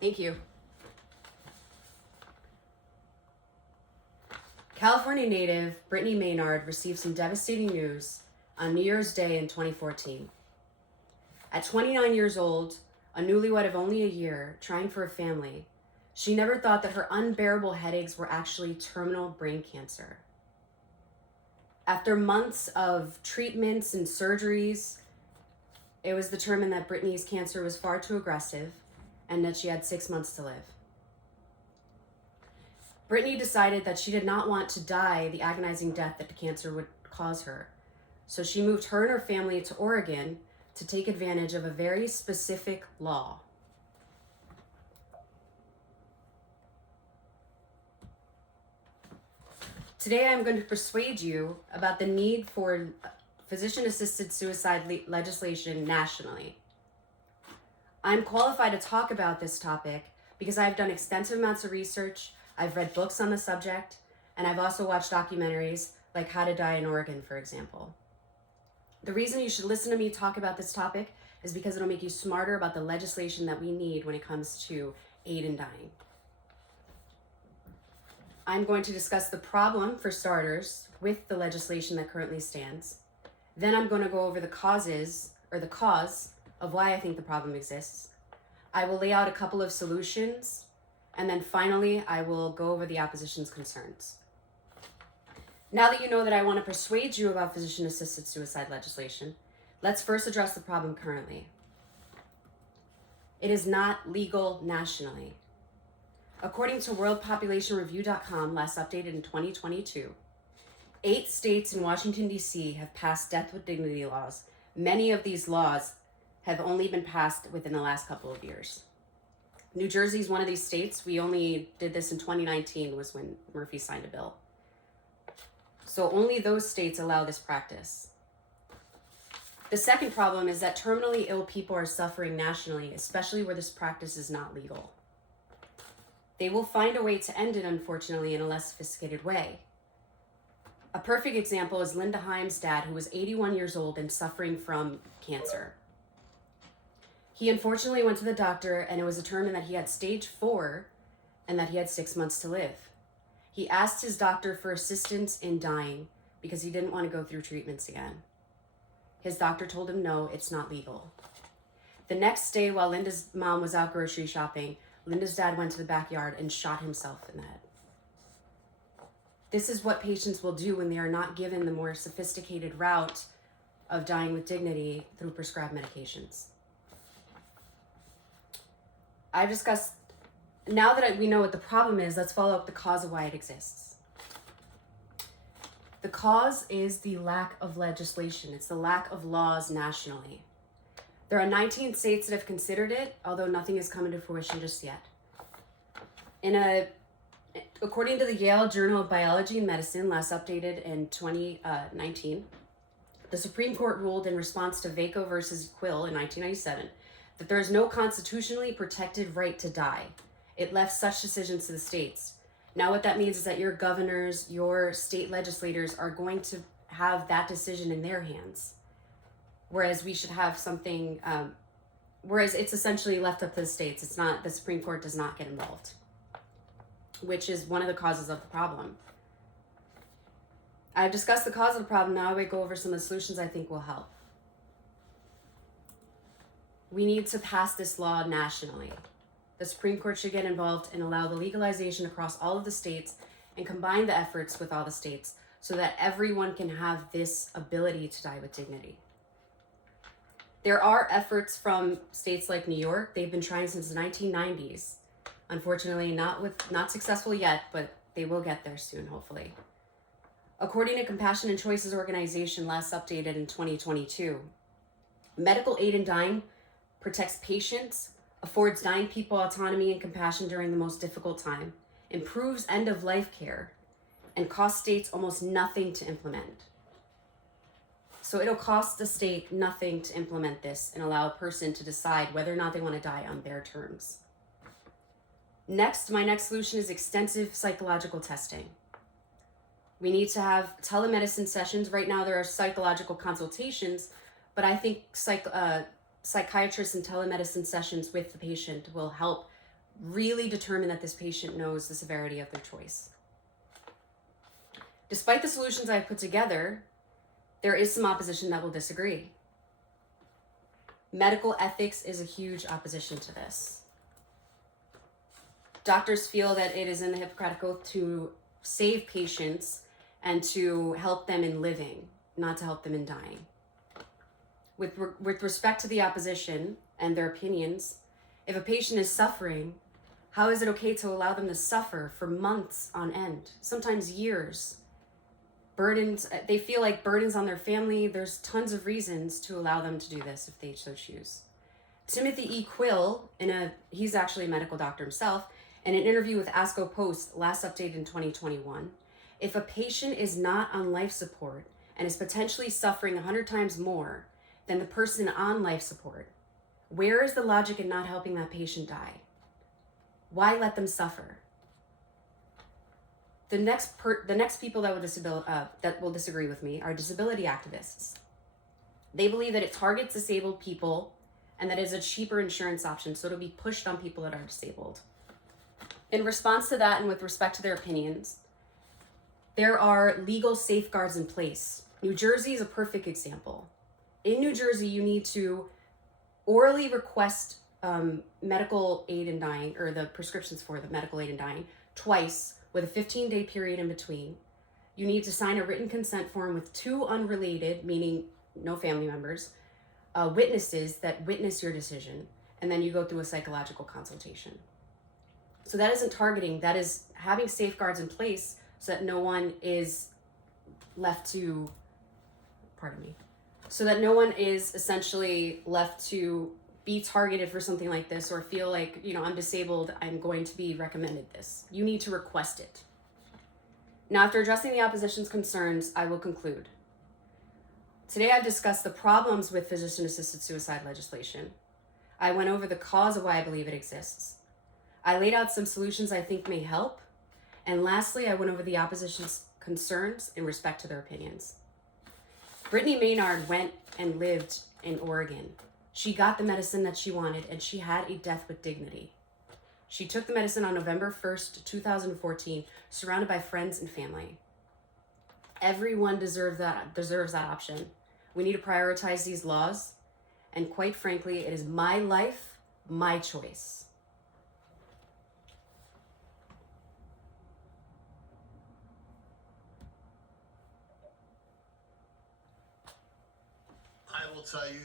Thank you. California native Brittany Maynard received some devastating news on New Year's Day in 2014. At 29 years old, a newlywed of only a year, trying for a family, she never thought that her unbearable headaches were actually terminal brain cancer. After months of treatments and surgeries, it was determined that Brittany's cancer was far too aggressive and that she had 6 months to live. Brittany decided that she did not want to die the agonizing death that the cancer would cause her. So she moved her and her family to Oregon to take advantage of a very specific law. Today I'm going to persuade you about the need for physician-assisted suicide legislation nationally. I'm qualified to talk about this topic because I've done extensive amounts of research, I've read books on the subject, and I've also watched documentaries like How to Die in Oregon, for example. The reason you should listen to me talk about this topic is because it'll make you smarter about the legislation that we need when it comes to aid in dying. I'm going to discuss the problem, for starters, with the legislation that currently stands. Then I'm going to go over the cause of why I think the problem exists. I will lay out a couple of solutions, and then finally, I will go over the opposition's concerns. Now that you know that I want to persuade you about physician-assisted suicide legislation, let's first address the problem currently. It is not legal nationally. According to worldpopulationreview.com, last updated in 2022, 8 states in Washington, D.C. have passed death with dignity laws. Many of these laws have only been passed within the last couple of years. New Jersey is one of these states. We only did this in 2019 was when Murphy signed a bill. So only those states allow this practice. The second problem is that terminally ill people are suffering nationally, especially where this practice is not legal. They will find a way to end it, unfortunately, in a less sophisticated way. A perfect example is Linda Heim's dad, who was 81 years old and suffering from cancer. He unfortunately went to the doctor, and it was determined that he had stage 4 and that he had 6 months to live. He asked his doctor for assistance in dying because he didn't want to go through treatments again. His doctor told him, no, it's not legal. The next day, while Linda's mom was out grocery shopping, Linda's dad went to the backyard and shot himself in the head. This is what patients will do when they are not given the more sophisticated route of dying with dignity through prescribed medications. I've discussed, now that we know what the problem is, let's follow up the cause of why it exists. The cause is the lack of legislation. It's the lack of laws nationally. There are 19 states that have considered it, although nothing has come into fruition just yet. According to the Yale Journal of Biology and Medicine, last updated in 2019, the Supreme Court ruled in response to Vaco versus Quill in 1997 that there is no constitutionally protected right to die. It left such decisions to the states. Now what that means is that your governors, your state legislators are going to have that decision in their hands. Whereas we should have something, whereas it's essentially left up to the states. It's not, the Supreme Court does not get involved, which is one of the causes of the problem. I've discussed the cause of the problem. Now I will go over some of the solutions I think will help. We need to pass this law nationally. The Supreme Court should get involved and allow the legalization across all of the states and combine the efforts with all the states so that everyone can have this ability to die with dignity. There are efforts from states like New York. They've been trying since the 1990s. Unfortunately, not successful yet, but they will get there soon, hopefully. According to Compassion and Choices organization, last updated in 2022, medical aid in dying protects patients, affords dying people autonomy and compassion during the most difficult time, improves end-of-life care, and costs states almost nothing to implement. So it'll cost the state nothing to implement this and allow a person to decide whether or not they want to die on their terms. Next, my next solution is extensive psychological testing. We need to have telemedicine sessions. Right now there are psychological consultations, but I think psychiatrists and telemedicine sessions with the patient will help really determine that this patient knows the severity of their choice. Despite the solutions I've put together, there is some opposition that will disagree. Medical ethics is a huge opposition to this. Doctors feel that it is in the Hippocratic Oath to save patients and to help them in living, not to help them in dying. With respect to the opposition and their opinions, if a patient is suffering, how is it okay to allow them to suffer for months on end, sometimes years? Burdens, they feel like burdens on their family. There's tons of reasons to allow them to do this if they so choose. Timothy E. Quill, he's actually a medical doctor himself, in an interview with ASCO Post, last updated in 2021, if a patient is not on life support and is potentially suffering 100 times more than the person on life support, where is the logic in not helping that patient die? Why let them suffer? The next people that will disagree with me are disability activists. They believe that it targets disabled people and that is a cheaper insurance option, so it'll be pushed on people that are disabled. In response to that, and with respect to their opinions, there are legal safeguards in place. New Jersey is a perfect example. In New Jersey, you need to orally request medical aid in dying, or the prescriptions for the medical aid in dying, twice, with a 15-day period in between. You need to sign a written consent form with 2 unrelated, meaning no family members, witnesses that witness your decision, and then you go through a psychological consultation. So that isn't targeting, that is having safeguards in place so that no one is so that no one is essentially left to be targeted for something like this or feel like, I'm disabled, I'm going to be recommended this. You need to request it. Now, after addressing the opposition's concerns, I will conclude. Today, I've discussed the problems with physician-assisted suicide legislation. I went over the cause of why I believe it exists. I laid out some solutions I think may help. And lastly, I went over the opposition's concerns in respect to their opinions. Brittany Maynard went and lived in Oregon. She got the medicine that she wanted, and she had a death with dignity. She took the medicine on November 1st, 2014, surrounded by friends and family. Everyone deserves that option. We need to prioritize these laws, and quite frankly, it is my life, my choice. I will tell you